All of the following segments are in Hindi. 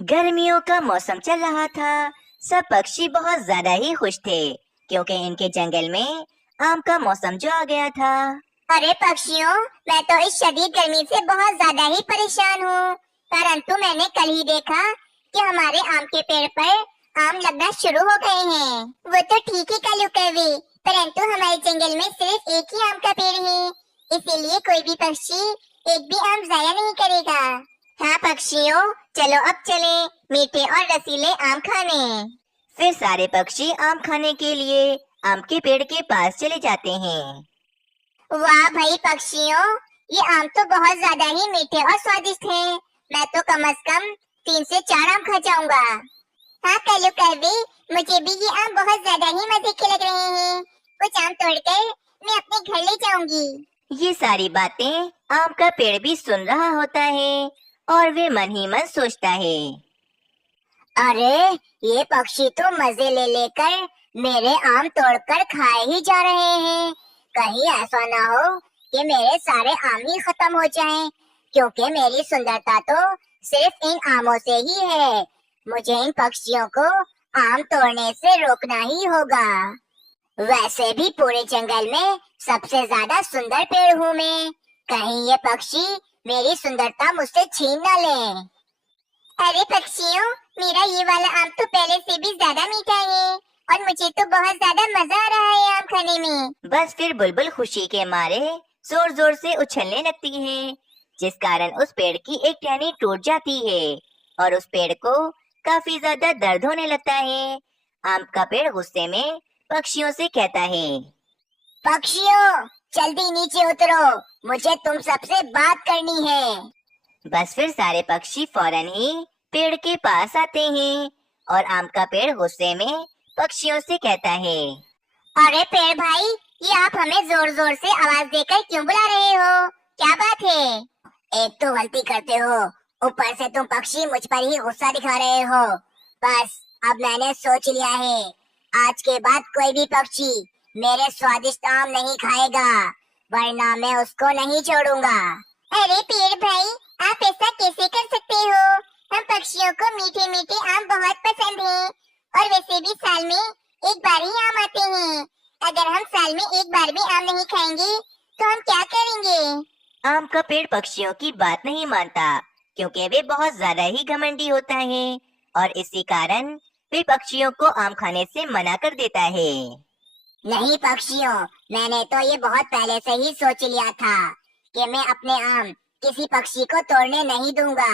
गर्मियों का मौसम चल रहा था। सब पक्षी बहुत ज्यादा ही खुश थे क्योंकि इनके जंगल में आम का मौसम जो आ गया था। अरे पक्षियों, मैं तो इस शदीद गर्मी से बहुत ज्यादा ही परेशान हूँ। परंतु मैंने कल ही देखा कि हमारे आम के पेड़ पर आम लगना शुरू हो गए हैं। वो तो ठीक ही कलू कवी, परंतु हमारे जंगल में सिर्फ एक ही आम का पेड़ है, इसीलिए कोई भी पक्षी एक भी आम जाया नहीं करेगा। हाँ पक्षियों, चलो अब चले मीठे और रसीले आम खाने। फिर सारे पक्षी आम खाने के लिए आम के पेड़ के पास चले जाते हैं। वाह भाई पक्षियों, ये आम तो बहुत ज्यादा ही मीठे और स्वादिष्ट हैं। मैं तो कम से कम 3 से 4 आम खा जाऊंगा। हाँ कल्लू कलवी, मुझे भी ये आम बहुत ज्यादा ही मजे के लग रहे हैं। कुछ आम तोड़कर मैं अपने घर ले जाऊंगी। ये सारी बातें आम का पेड़ भी सुन रहा होता है और वे मन ही मन सोचता है। अरे ये पक्षी तो मजे ले लेकर मेरे आम तोड़कर खाए ही जा रहे हैं। कहीं ऐसा ना हो कि मेरे सारे आम ही खत्म हो जाएं, क्योंकि मेरी सुंदरता तो सिर्फ इन आमों से ही है। मुझे इन पक्षियों को आम तोड़ने से रोकना ही होगा। वैसे भी पूरे जंगल में सबसे ज्यादा सुंदर पेड़ हूँ मैं। कहीं ये पक्षी मेरी सुंदरता मुझसे छीन न लें। अरे पक्षियों, मेरा ये वाला आम तो पहले से भी ज्यादा मीठा है और मुझे तो बहुत ज्यादा मजा आ रहा है आम खाने में। बस फिर बुलबुल खुशी के मारे जोर जोर से उछलने लगती है, जिस कारण उस पेड़ की एक टहनी टूट जाती है और उस पेड़ को काफी ज्यादा दर्द होने लगता है। आम का पेड़ गुस्से में पक्षियों से कहता है, पक्षियों जल्दी नीचे उतरो, मुझे तुम सबसे बात करनी है। बस फिर सारे पक्षी फौरन ही पेड़ के पास आते हैं और आम का पेड़ गुस्से में पक्षियों से कहता है, अरे पेड़ भाई, ये आप हमें जोर जोर से आवाज देकर क्यों बुला रहे हो? क्या बात है? एक तो गलती करते हो, ऊपर से तुम पक्षी मुझ पर ही गुस्सा दिखा रहे हो। बस अब मैंने सोच लिया है, आज के बाद कोई भी पक्षी मेरे स्वादिष्ट आम नहीं खाएगा, वरना मैं उसको नहीं छोड़ूंगा। अरे पेड़ भाई, आप ऐसा कैसे कर सकते हो? हम पक्षियों को मीठे मीठे आम बहुत पसंद हैं और वैसे भी साल में एक बार ही आम आते हैं। अगर हम साल में एक बार भी आम नहीं खाएंगे तो हम क्या करेंगे? आम का पेड़ पक्षियों की बात नहीं मानता क्योंकि वे बहुत ज्यादा ही घमंडी होता है और इसी कारण वे पक्षियों को आम खाने से मना कर देता है। नहीं पक्षियों, मैंने तो ये बहुत पहले से ही सोच लिया था कि मैं अपने आम किसी पक्षी को तोड़ने नहीं दूंगा।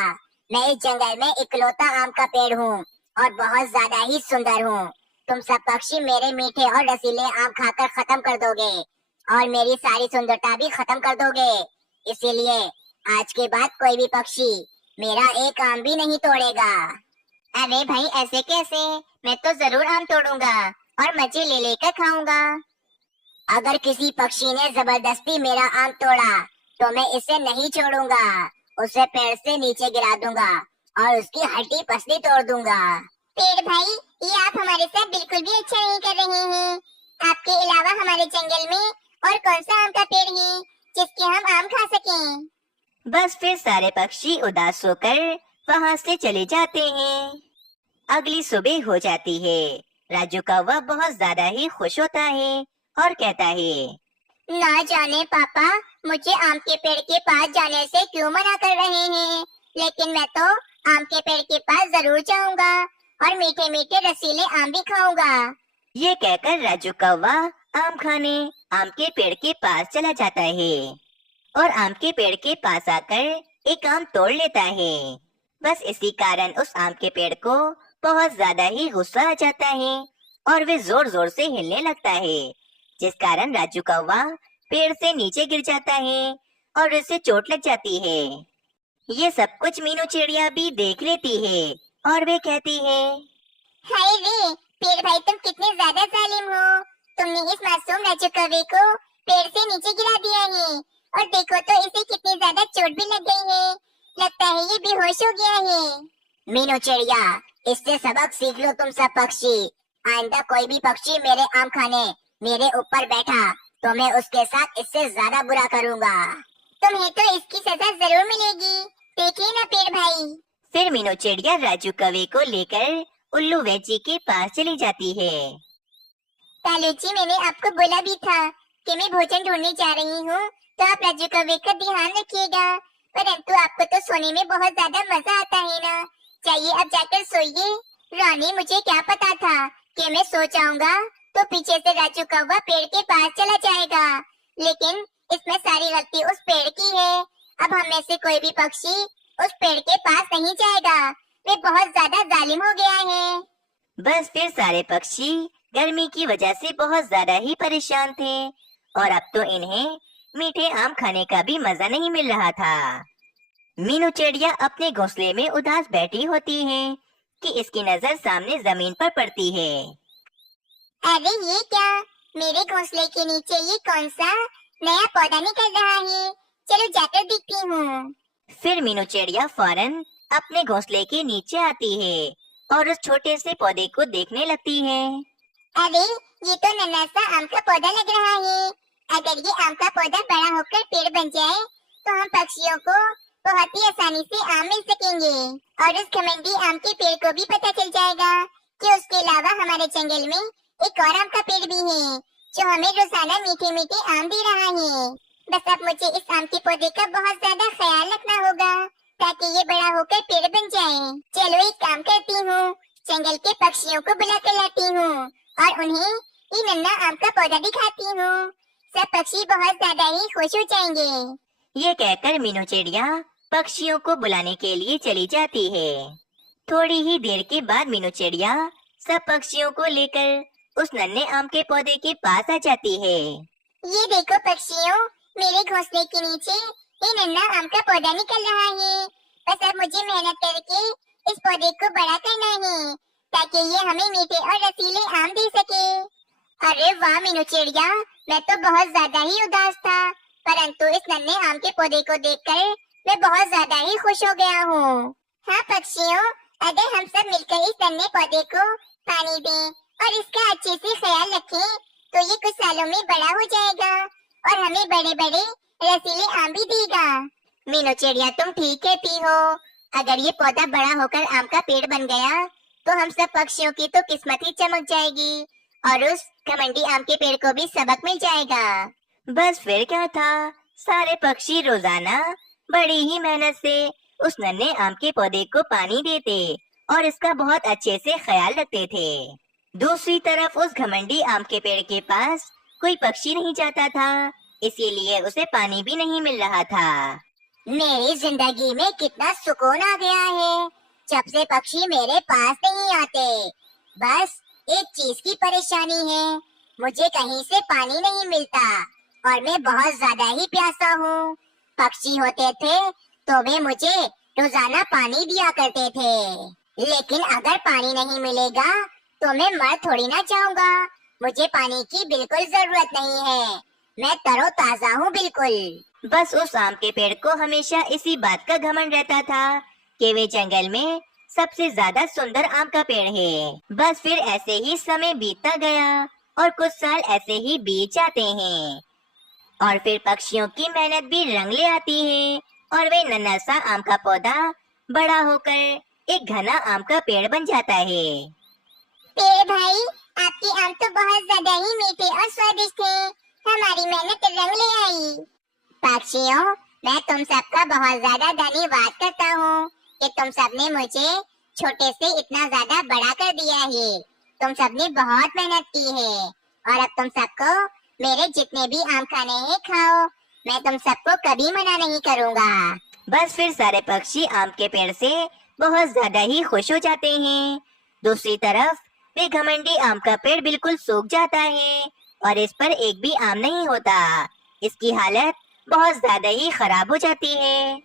मैं इस जंगल में इकलौता आम का पेड़ हूँ और बहुत ज्यादा ही सुंदर हूँ। तुम सब पक्षी मेरे मीठे और रसीले आम खाकर खत्म कर दोगे और मेरी सारी सुंदरता भी खत्म कर दोगे। इसीलिए आज के बाद कोई भी पक्षी मेरा एक आम भी नहीं तोड़ेगा। अरे भाई ऐसे कैसे? मैं तो जरूर आम तोड़ूंगा और मजे ले लेकर खाऊंगा। अगर किसी पक्षी ने जबरदस्ती मेरा आम तोड़ा तो मैं इसे नहीं छोड़ूंगा, उसे पेड़ से नीचे गिरा दूंगा और उसकी हड्डी पसली तोड़ दूंगा। पेड़ भाई, ये आप हमारे साथ बिल्कुल भी अच्छा नहीं कर रहे हैं। आपके अलावा हमारे जंगल में और कौन सा आम का पेड़ है जिसके हम आम खा सकें? बस फिर सारे पक्षी उदास होकर वहाँ से चले जाते हैं। अगली सुबह हो जाती है। राजू कौवा बहुत ज्यादा ही खुश होता है और कहता है, ना जाने पापा मुझे आम के पेड़ के पास जाने से क्यों मना कर रहे हैं, लेकिन मैं तो आम के पेड़ के पास जरूर जाऊंगा और मीठे मीठे रसीले आम भी खाऊंगा। ये कहकर राजू कौवा आम खाने आम के पेड़ के पास चला जाता है और आम के पेड़ के पास आकर एक आम तोड़ लेता है। बस इसी कारण उस आम के पेड़ को बहुत ज्यादा ही गुस्सा आ जाता है और वे जोर जोर से हिलने लगता है, जिस कारण राजू कौवा पेड़ से नीचे गिर जाता है और उसे चोट लग जाती है। ये सब कुछ मीनू चिड़िया भी देख लेती है और वे कहती है, हाय रे पेड़ भाई, तुम कितने ज्यादा जालिम हो। तुमने इस मासूम राजू कौवे को पेड़ से नीचे गिरा दिया है और देखो तो इसे कितनी ज्यादा चोट भी लग गई है। लगता है ये बेहोश हो गया है। मीनू चिड़िया, इससे सबक सीख लो तुम सब पक्षी। आइंदा कोई भी पक्षी मेरे आम खाने मेरे ऊपर बैठा तो मैं उसके साथ इससे ज्यादा बुरा करूंगा। तुम्हें तो इसकी सजा जरूर मिलेगी, देखिए ना पेड़ भाई। फिर मीनू चिड़िया राजू कौवे को लेकर उल्लू वैजी के पास चली जाती है। कालू जी, मैंने आपको बोला भी था कि मैं भोजन ढूंढने जा रही हूँ, तो आप राजू कौवे का ध्यान रखिएगा। परंतु आपको तो सोने में बहुत ज्यादा मजा आता है ना। जाइए अब जाकर सोइए। रानी, मुझे क्या पता था कि मैं सो जाऊंगा तो पीछे से राजू कौवा पेड़ के पास चला जाएगा, लेकिन इसमें सारी गलती उस पेड़ की है। अब हम में से कोई भी पक्षी उस पेड़ के पास नहीं जाएगा। वे बहुत ज्यादा जालिम हो गया है। बस फिर सारे पक्षी गर्मी की वजह से बहुत ज्यादा ही परेशान थे और अब तो इन्हें मीठे आम खाने का भी मजा नहीं मिल रहा था। मीनू चिड़िया अपने घोंसले में उदास बैठी होती है कि इसकी नजर सामने जमीन पर पड़ती है। अरे ये क्या, मेरे घोंसले के नीचे ये कौन सा नया पौधा निकल रहा है। चलो जाकर देखती हूँ। फिर मीनू चिड़िया फौरन अपने घोंसले के नीचे आती है और उस छोटे से पौधे को देखने लगती है। अरे ये तो नन्हा सा आम का पौधा लग रहा है। अगर ये आम का पौधा बड़ा होकर पेड़ बन जाए तो हम पक्षियों को बहुत ही आसानी से आम मिल सकेंगे और उस घमंडी आम के पेड़ को भी पता चल जाएगा कि उसके अलावा हमारे जंगल में एक और आम का पेड़ भी है जो हमें रोजाना मीठे मीठे आम दे रहा है। बस अब मुझे इस आम के पौधे का बहुत ज्यादा ख्याल रखना होगा ताकि ये बड़ा होकर पेड़ बन जाए। चलो एक काम करती हूँ, जंगल के पक्षियों को बुला कर लाती हूँ और उन्हें ये नन्हा आम का पौधा दिखाती हूँ। सब पक्षी बहुत ज्यादा ही खुश हो जाएंगे। ये कहकर मीनू चिड़िया पक्षियों को बुलाने के लिए चली जाती है। थोड़ी ही देर के बाद मीनू चिड़िया सब पक्षियों को लेकर उस नन्हे आम के पौधे के पास आ जाती है। ये देखो पक्षियों, मेरे घोंसले के नीचे ये नन्हा आम का पौधा निकल रहा है। बस अब मुझे मेहनत करके इस पौधे को बड़ा करना है ताकि ये हमें मीठे और रसीले आम दे सके। अरे वाह मीनू चिड़िया, मैं तो बहुत ज्यादा ही उदास था, परंतु इस नन्हे आम के पौधे को देखकर मैं बहुत ज्यादा ही खुश हो गया हूँ। हाँ पक्षियों, अगर हम सब मिलकर इस नन्हे पौधे को पानी दें और इसका अच्छे से ख्याल रखें तो ये कुछ सालों में बड़ा हो जाएगा और हमें बड़े बड़े रसीले आम भी देगा। मीनू चिड़िया, तुम ठीक कहती हो। अगर ये पौधा बड़ा होकर आम का पेड़ बन गया तो हम सब पक्षियों की तो किस्मत ही चमक जाएगी और उस घमंडी आम के पेड़ को भी सबक मिल जाएगा। बस फिर क्या था, सारे पक्षी रोजाना बड़ी ही मेहनत से उस नन्हे आम के पौधे को पानी देते और इसका बहुत अच्छे से ख्याल रखते थे। दूसरी तरफ उस घमंडी आम के पेड़ के पास कोई पक्षी नहीं जाता था, इसीलिए उसे पानी भी नहीं मिल रहा था। मेरी जिंदगी में कितना सुकून आ गया है जब से पक्षी मेरे पास नहीं आते। बस एक चीज की परेशानी है, मुझे कहीं से पानी नहीं मिलता और मैं बहुत ज्यादा ही प्यासा हूँ। पक्षी होते थे तो वे मुझे रोजाना पानी दिया करते थे, लेकिन अगर पानी नहीं मिलेगा तो मैं मर थोड़ी ना जाऊंगा। मुझे पानी की बिल्कुल जरूरत नहीं है, मैं तरोताजा हूँ बिल्कुल। बस उस आम के पेड़ को हमेशा इसी बात का घमंड रहता था कि वे जंगल में सबसे ज्यादा सुंदर आम का पेड़ है। बस फिर ऐसे ही समय बीतता गया और कुछ साल ऐसे ही बीत जाते हैं और फिर पक्षियों की मेहनत भी रंग ले आती है और वे नन्हा सा आम का पौधा बड़ा होकर एक घना आम का पेड़ बन जाता है। पेड़ भाई, आपके आम तो बहुत ज्यादा ही मीठे और स्वादिष्ट थे, हमारी मेहनत रंग ले आई। पक्षियों, मैं तुम सबका बहुत ज्यादा धन्यवाद करता हूँ कि तुम सबने मुझे छोटे से इतना ज्यादा बड़ा कर दिया है। तुम सबने बहुत मेहनत की है और अब तुम सबको मेरे जितने भी आम खाने हैं खाओ, मैं तुम सबको कभी मना नहीं करूँगा। बस फिर सारे पक्षी आम के पेड़ से बहुत ज्यादा ही खुश हो जाते हैं। दूसरी तरफ वे घमंडी आम का पेड़ बिल्कुल सूख जाता है और इस पर एक भी आम नहीं होता। इसकी हालत बहुत ज्यादा ही खराब हो जाती है।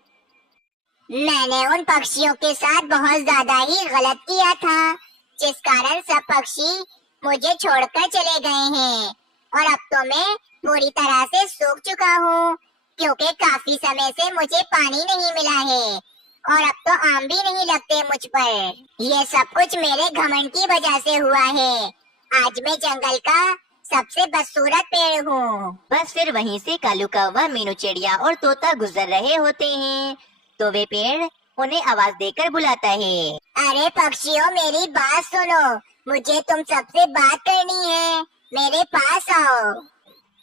मैंने उन पक्षियों के साथ बहुत ज्यादा ही गलत किया था, जिस कारण सब पक्षी मुझे छोड़कर चले गए हैं और अब तो मैं पूरी तरह से सूख चुका हूँ क्योंकि काफी समय से मुझे पानी नहीं मिला है और अब तो आम भी नहीं लगते मुझ पर। ये सब कुछ मेरे घमंड की वजह से हुआ है। आज मैं जंगल का सबसे बदसूरत पेड़ हूँ। बस फिर वहीं से कालू कौवा, मीनू चिड़िया और तोता गुजर रहे होते हैं तो वे पेड़ उन्हें आवाज देकर बुलाता है। अरे पक्षियों, मेरी बात सुनो, मुझे तुम सबसे बात करनी है, मेरे पास आओ।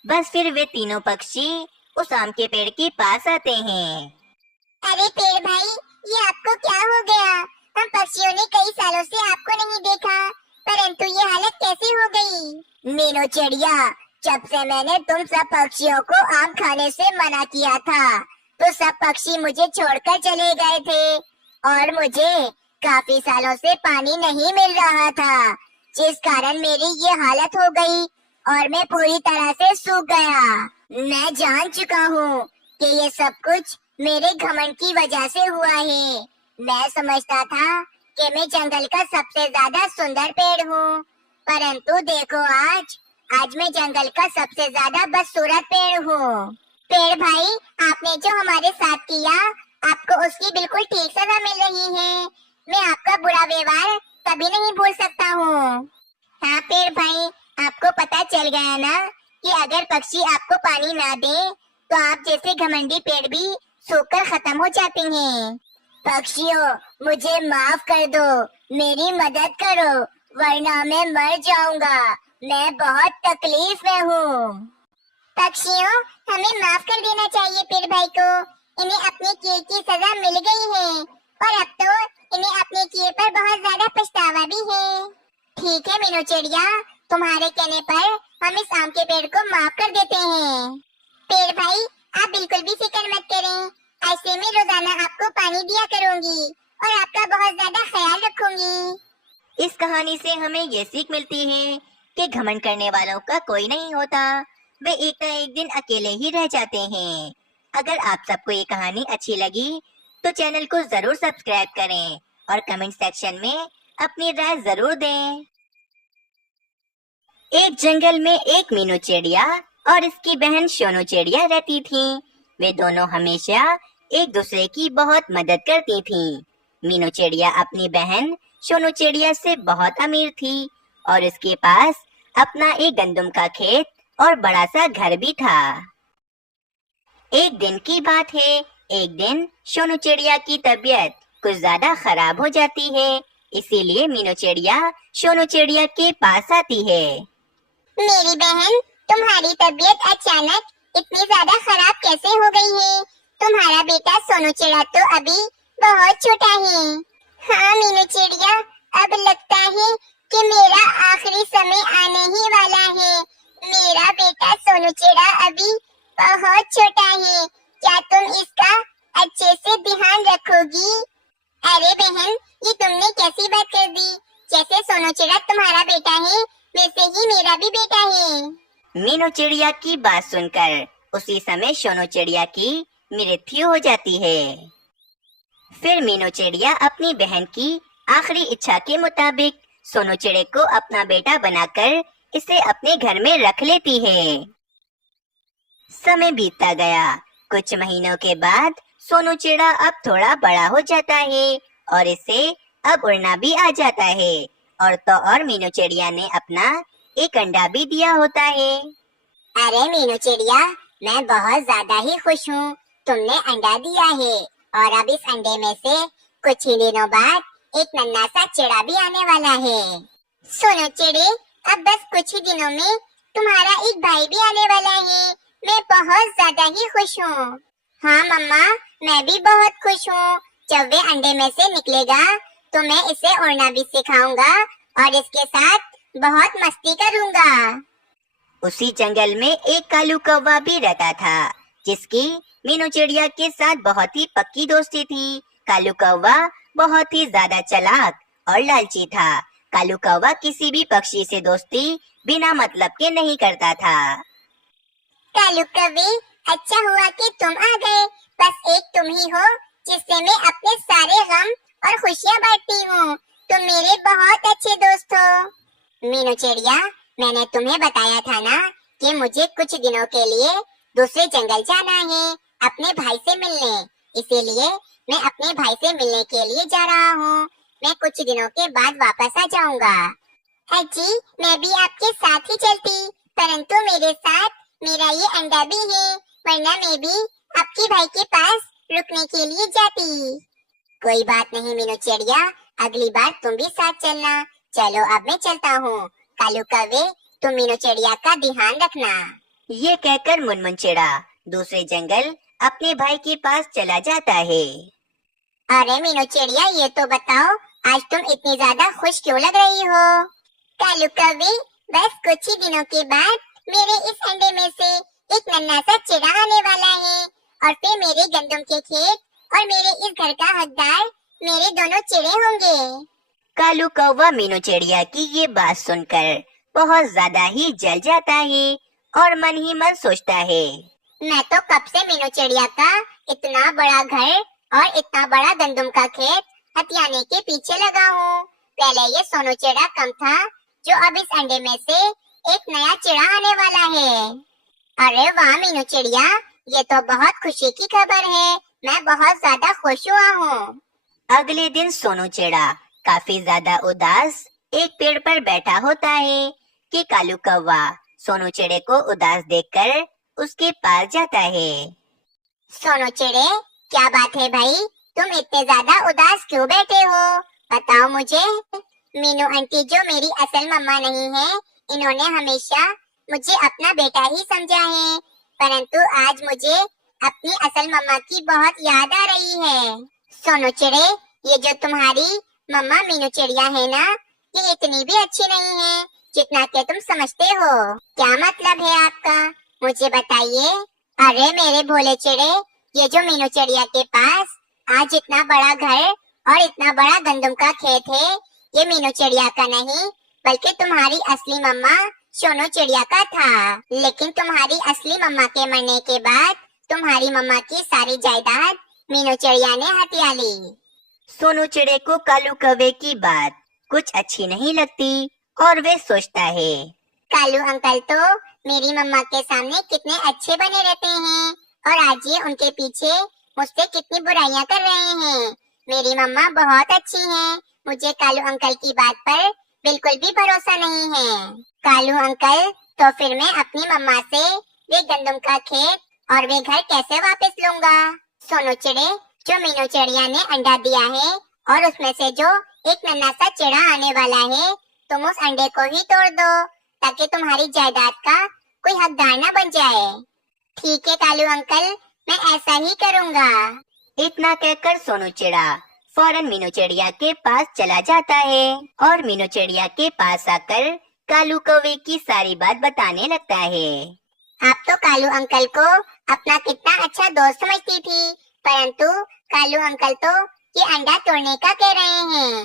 बस फिर वे तीनों पक्षी उस आम के पेड़ के पास आते हैं। अरे पेड़ भाई, ये आपको क्या हो गया? हम पक्षियों ने कई सालों से आपको नहीं देखा, परंतु ये हालत कैसे हो गई? मीनू चिड़िया, जब से मैंने तुम सब पक्षियों को आम खाने से मना किया था, तो सब पक्षी मुझे छोड़कर चले गए थे और मुझे काफी सालों से पानी नहीं मिल रहा था, जिस कारण मेरी ये हालत हो गई और मैं पूरी तरह से सूख गया। मैं जान चुका हूँ कि ये सब कुछ मेरे घमंड की वजह से हुआ है। मैं समझता था कि मैं जंगल का सबसे ज्यादा सुंदर पेड़ हूँ, परंतु देखो आज मैं जंगल का सबसे ज्यादा बदसूरत पेड़ हूँ। पेड़ भाई, आपने जो हमारे साथ किया, आपको उसकी बिल्कुल ठीक सजा मिल रही है। मैं आपका बुरा व्यवहार कभी नहीं भूल सकता हूँ। हाँ पेड़ भाई, आपको पता चल गया ना कि अगर पक्षी आपको पानी ना दे तो आप जैसे घमंडी पेड़ भी सूखकर खत्म हो जाते हैं। पक्षियों, मुझे माफ कर दो, मेरी मदद करो, वरना मैं मर जाऊंगा। मैं बहुत तकलीफ में हूँ। पक्षियों, हमें माफ कर देना चाहिए पेड़ भाई को। इन्हें अपने किए की सजा मिल गई है और अब तो इन्हें अपने किए पर बहुत ज्यादा पछतावा भी है। ठीक है मीनू चिड़िया, तुम्हारे कहने पर हम इस आम के पेड़ को माफ कर देते हैं। पेड़ भाई, आप बिल्कुल भी फिक्र मत करें, ऐसे में रोजाना आपको पानी दिया करूंगी और आपका बहुत ज्यादा ख्याल रखूंगी। इस कहानी से हमें ये सीख मिलती है कि घमंड करने वालों का कोई नहीं होता, वे एक न एक दिन अकेले ही रह जाते हैं। अगर आप सबको ये कहानी अच्छी लगी तो चैनल को जरूर सब्सक्राइब करें और कमेंट सेक्शन में अपनी राय जरूर दें। एक जंगल में एक मीनू चिड़िया और इसकी बहन सोनू चिड़िया रहती थीं। वे दोनों हमेशा एक दूसरे की बहुत मदद करती थीं। मीनू चिड़िया अपनी बहन सोनू चिड़िया से बहुत अमीर थी और उसके पास अपना एक गंदम का खेत और बड़ा सा घर भी था। एक दिन की बात है, एक दिन सोनू चिड़िया की तबीयत कुछ ज्यादा खराब हो जाती है, इसीलिए मीनू चिड़िया सोनू चिड़िया के पास आती है। मेरी बहन, तुम्हारी तबीयत अचानक इतनी ज्यादा खराब कैसे हो गई है? तुम्हारा बेटा सोनू चिड़िया तो अभी बहुत छोटा है। हाँ मीनू चिड़िया, अब लगता है कि मेरा आखिरी समय आने ही वाला है। मेरा बेटा सोनू चिड़िया अभी बहुत छोटा है, क्या तुम इसका अच्छे से ध्यान रखोगी? अरे बहन, ये तुमने कैसी बात कर दी? जैसे सोनू चिड़िया तुम्हारा बेटा है, वैसे ही मेरा भी बेटा है। मीनू चिड़िया की बात सुनकर उसी समय सोनू चिड़िया की मृत्यु हो जाती है। फिर मीनू चिड़िया अपनी बहन की आखिरी इच्छा के मुताबिक सोनू चिड़िया को अपना बेटा बनाकर इसे अपने घर में रख लेती है। समय बीतता गया। कुछ महीनों के बाद सोनू चिड़िया अब थोड़ा बड़ा हो जाता है और इसे अब उड़ना भी आ जाता है। और तो और मीनू चिड़िया ने अपना एक अंडा भी दिया होता है। अरे मीनू चिड़िया, मैं बहुत ज्यादा ही खुश हूँ, तुमने अंडा दिया है और अब इस अंडे में से कुछ ही दिनों बाद एक नन्हा सा चिड़ा भी आने वाला है। सोनू चिड़े, अब बस कुछ ही दिनों में तुम्हारा एक भाई भी आने वाला है। मैं बहुत ज्यादा ही खुश हूँ। हाँ मम्मा, मैं भी बहुत खुश हूँ। जब वे अंडे में से निकलेगा तो मैं इसे उड़ना भी सिखाऊंगा और इसके साथ बहुत मस्ती करूंगा। उसी जंगल में एक कालू कौवा भी रहता था, जिसकी मीनू चिड़िया के साथ बहुत ही पक्की दोस्ती थी। कालू कौवा बहुत ही ज्यादा चालाक और लालची था। कालू कौवा किसी भी पक्षी से दोस्ती बिना मतलब के नहीं करता था। कालू कौवे, अच्छा हुआ कि तुम आ गए। बस एक तुम ही हो जिससे मैं अपने सारे गम और खुशियाँ बांटती हूँ। तुम मेरे बहुत अच्छे दोस्त हो। मीनू चिड़िया, मैंने तुम्हें बताया था ना कि मुझे कुछ दिनों के लिए दूसरे जंगल जाना है अपने भाई से मिलने, इसीलिए मैं अपने भाई से मिलने के लिए जा रहा हूँ। मैं कुछ दिनों के बाद वापस आ जाऊंगा। अजी, मैं भी आपके साथ ही चलती, परंतु मेरे साथ मेरा ये अंडा भी है, वरना मैं भी आपके भाई के पास रुकने के लिए जाती। कोई बात नहीं मीनू चिड़िया, अगली बार तुम भी साथ चलना। चलो अब मैं चलता हूँ। कालू कौवे, तुम मीनू चिड़िया का ध्यान रखना। ये कहकर मुनमुन चिड़ा दूसरे जंगल अपने भाई के पास चला जाता है। अरे मीनू चिड़िया, ये तो बताओ आज तुम इतनी ज्यादा खुश क्यों लग रही हो? कालू कौवे, बस कुछ ही दिनों के बाद मेरे इस अंडे में से एक नन्हा सा चिड़ा आने वाला है और फिर मेरे गंदम के खेत और मेरे इस घर का हकदार मेरे दोनों चिड़े होंगे। कालू कौवा मीनू चिड़िया की ये बात सुनकर बहुत ज्यादा ही जल जाता है और मन ही मन सोचता है, मैं तो कब से मीनू चिड़िया का इतना बड़ा घर और इतना बड़ा गंदम का खेत हथियाने के पीछे लगा हूँ। पहले ये सोनू चिड़ा कम था, जो अब इस अंडे में से एक नया चिड़ा आने वाला है। अरे वाह मीनू चिड़िया, ये तो बहुत खुशी की खबर है। मैं बहुत ज्यादा खुश हुआ हूँ। अगले दिन सोनू चिड़ा काफी ज्यादा उदास एक पेड़ पर बैठा होता है कि कालू कौवा सोनू चिड़े को उदास देखकर उसके पास जाता है। सोनू चिड़े, क्या बात है भाई, तुम इतने ज्यादा उदास क्यों बैठे हो? बताओ मुझे। मीनू आंटी जो मेरी असल मम्मा नहीं है, इन्होंने हमेशा मुझे अपना बेटा ही समझा है, परंतु आज मुझे अपनी असल मम्मा की बहुत याद आ रही है। सोनू चिड़े, ये जो तुम्हारी मम्मा मीनू चिड़िया है ना, ये इतनी भी अच्छी नहीं है जितना कि तुम समझते हो। क्या मतलब है आपका, मुझे बताइए। अरे मेरे भोले चिड़े, ये जो मीनू चिड़िया के पास आज इतना बड़ा घर और इतना बड़ा गंदम का खेत है, ये मीनू चिड़िया का नहीं बल्कि तुम्हारी असली मम्मा सोनू चिड़िया का था। लेकिन तुम्हारी असली मम्मा के मरने के बाद तुम्हारी मम्मा की सारी जायदाद मीनू चिड़िया ने हथिया ली। सोनू चिड़े को कालू कौवे की बात कुछ अच्छी नहीं लगती और वे सोचता है, कालू अंकल तो मेरी मम्मा के सामने कितने अच्छे बने रहते हैं और आज ये उनके पीछे मुझसे कितनी बुराइयां कर रहे हैं। मेरी मम्मा बहुत अच्छी हैं, मुझे कालू अंकल की बात पर बिल्कुल भी भरोसा नहीं है। कालू अंकल, तो फिर मैं अपनी मम्मा से वे गंदम का खेत और वे घर कैसे वापस लूंगा? सोनू चिड़े, जो मीनू चिड़िया ने अंडा दिया है और उसमें से जो एक नन्हा सा चिड़ा आने वाला है, तुम उस अंडे को ही तोड़ दो ताकि तुम्हारी जायदाद का कोई हकदार न बन जाए। ठीक है कालू अंकल, मैं ऐसा ही करूँगा। इतना कहकर सोनू चिड़ा फौरन मीनू चिड़िया के पास चला जाता है और मीनू चिड़िया के पास आकर कालू कौवे की सारी बात बताने लगता है। आप तो कालू अंकल को अपना कितना अच्छा दोस्त समझती थी, परंतु कालू अंकल तो ये अंडा तोड़ने का कह रहे हैं।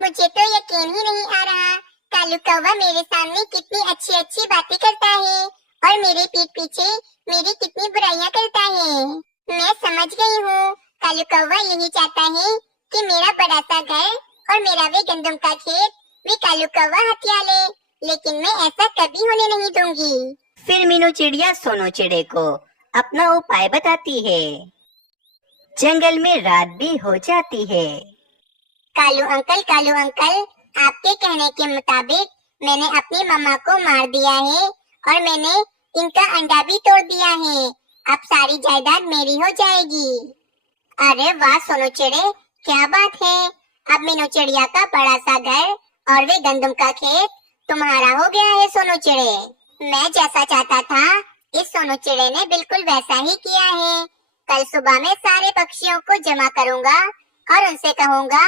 मुझे तो यकीन ही नहीं आ रहा, कालू कौवा मेरे सामने कितनी अच्छी अच्छी बातें करता है और मेरे पीठ पीछे मेरी कितनी बुराइयां करता है। मैं समझ गई हूँ, कालू कौवा यही चाहता है कि मेरा बड़ा सा घर और मेरा वे गंदम का खेत वे कालू कौवा हथिया ले, लेकिन मैं ऐसा कभी होने नहीं दूंगी। फिर मीनू चिड़िया सोनू चिड़े को अपना उपाय बताती है। जंगल में रात भी हो जाती है। कालू अंकल, आपके कहने के मुताबिक मैंने अपनी मम्मा को मार दिया है और मैंने इनका अंडा भी तोड़ दिया है। अब सारी जायदाद मेरी हो जाएगी। अरे वाह सोनू चिड़े, क्या बात है, अब मीनू चिड़िया का बड़ा सा घर और वे गंदम का खेत तुम्हारा हो गया है। सोनू चिड़े, मैं जैसा चाहता था इस सोनू चिड़े ने बिल्कुल वैसा ही किया है। कल सुबह मैं सारे पक्षियों को जमा करूंगा और उनसे कहूंगा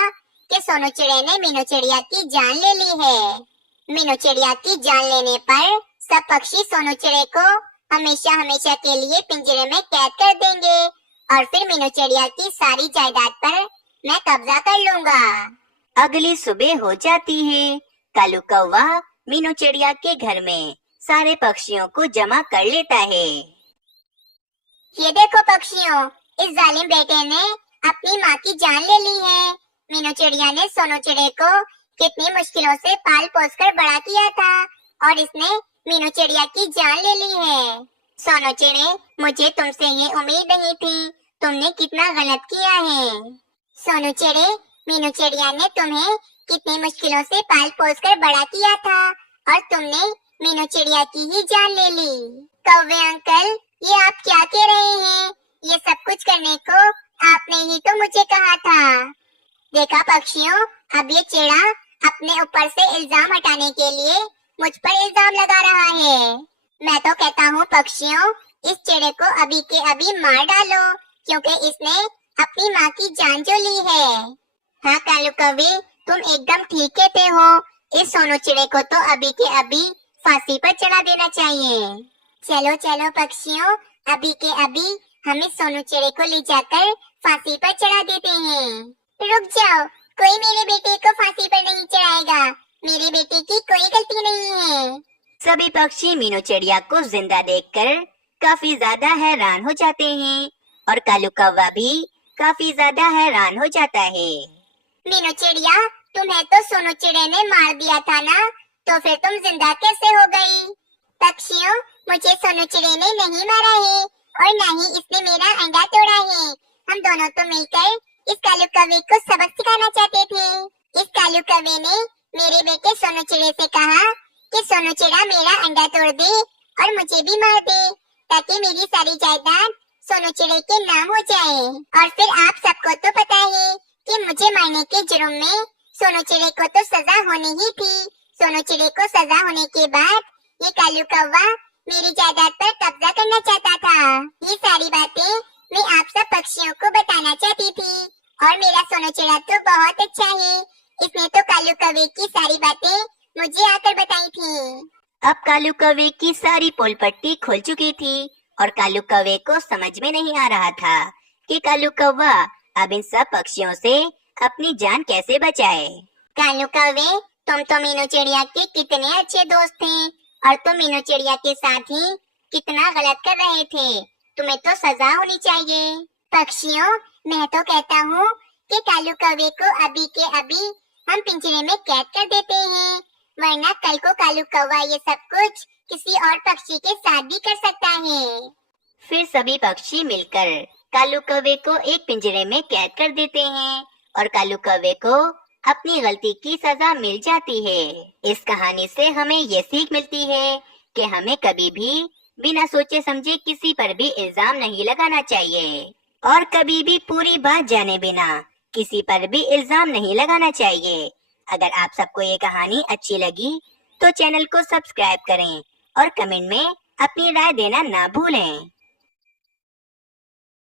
कि सोनू चिड़े ने मीनू चिड़िया की जान ले ली है। मीनू चिड़िया की जान लेने पर सब पक्षी सोनू चिड़े को हमेशा हमेशा के लिए पिंजरे में कैद कर देंगे और फिर मीनू चिड़िया की सारी जायदाद पर मैं कब्जा कर लूंगा। अगली सुबह हो जाती है। कालू कौवा मीनू चिड़िया के घर में सारे पक्षियों को जमा कर लेता है। ये देखो पक्षियों, इस जालिम बेटे ने अपनी माँ की जान ले ली है। मीनू चिड़िया ने सोनू चिड़े को कितनी मुश्किलों से पाल पोस कर बड़ा किया था और इसने मीनू चिड़िया की जान ले ली है। सोनू चिड़े, मुझे तुमसे ये उम्मीद नहीं थी, तुमने कितना गलत किया है। सोनू चिड़े, मीनू चिड़िया ने तुम्हें कितनी मुश्किलों से पाल पोस कर बड़ा किया था और तुमने मीनू चिड़िया की ही जान ले ली। कौवे अंकल, ये आप क्या कह रहे हैं? ये सब कुछ करने को आपने ही तो मुझे कहा था। देखा पक्षियों, अब ये चिड़ा अपने ऊपर से इल्जाम हटाने के लिए मुझ पर इल्जाम लगा रहा है। मैं तो कहता हूँ पक्षियों, इस चिड़े को अभी के अभी मार डालो, क्योंकि इसने अपनी माँ की जान जो ली है। हाँ कालू कौवे, तुम एकदम ठीक कहते हो। इस सोनू चिड़े को तो अभी के अभी फांसी पर चढ़ा देना चाहिए। चलो चलो पक्षियों, अभी के अभी हम इस सोनू चिड़े को ले जाकर फांसी पर चढ़ा देते हैं। रुक जाओ, कोई मेरे बेटे को फांसी पर नहीं चढ़ाएगा। मेरे बेटे की कोई गलती नहीं है। सभी पक्षी मीनू चिड़िया को जिंदा देखकर काफी ज्यादा हैरान हो जाते हैं और कालू कौवा भी काफी ज्यादा हैरान हो जाता है। मीनू चिड़िया, तुम्हें तो सोनू चिड़े ने मार दिया था ना, तो फिर तुम जिंदा कैसे हो गई? पक्षियों, मुझे सोनू चिड़े ने नहीं मारा है और न ही इसने मेरा अंडा तोड़ा है। हम दोनों तो मिलकर इस कालू कौवे को सबक सिखाना चाहते थे। इस कालू कौवे ने मेरे बेटे सोनू चिड़े से कहा कि सोनू चिड़ा मेरा अंडा तोड़ दे और मुझे भी मार दे, ताकि मेरी सारी जायदाद सोनू चिड़े के नाम हो जाए। और फिर आप सबको तो पता है कि मुझे मारने के जुर्म में सोनू चिड़े को तो सजा होनी ही थी। सोनू चिड़े को सजा होने के बाद ये कालू कौवा मेरी जायदाद पर कब्जा करना चाहता था। ये सारी बातें मैं आप सब पक्षियों को बताना चाहती थी। और मेरा सोनू चिड़ा तो बहुत अच्छा है, इसने तो कालू कौवे की सारी बातें मुझे आकर बताई थी। अब कालू कौवे की सारी पोल पट्टी खुल चुकी थी और कालू कौवे को समझ में नहीं आ रहा था कि कालू कौवा अब इन सब पक्षियों से अपनी जान कैसे बचाए। कालू कौवे, तुम तो मीनू चिड़िया के कितने अच्छे दोस्त थे और तुम मीनू चिड़िया के साथ ही कितना गलत कर रहे थे। तुम्हें तो सजा होनी चाहिए। पक्षियों, मैं तो कहता हूँ कि कालू कौवे को अभी के अभी हम पिंजरे में कैद कर देते हैं, वरना कल को कालू कौवा ये सब कुछ किसी और पक्षी के साथ भी कर सकता है। फिर सभी पक्षी मिलकर कालू कौवे को एक पिंजरे में कैद कर देते हैं और कालू कौवे को अपनी गलती की सजा मिल जाती है। इस कहानी से हमें ये सीख मिलती है कि हमें कभी भी बिना सोचे समझे किसी पर भी इल्जाम नहीं लगाना चाहिए और कभी भी पूरी बात जाने बिना किसी पर भी इल्जाम नहीं लगाना चाहिए। अगर आप सबको ये कहानी अच्छी लगी तो चैनल को सब्सक्राइब करें और कमेंट में अपनी राय देना ना भूलें।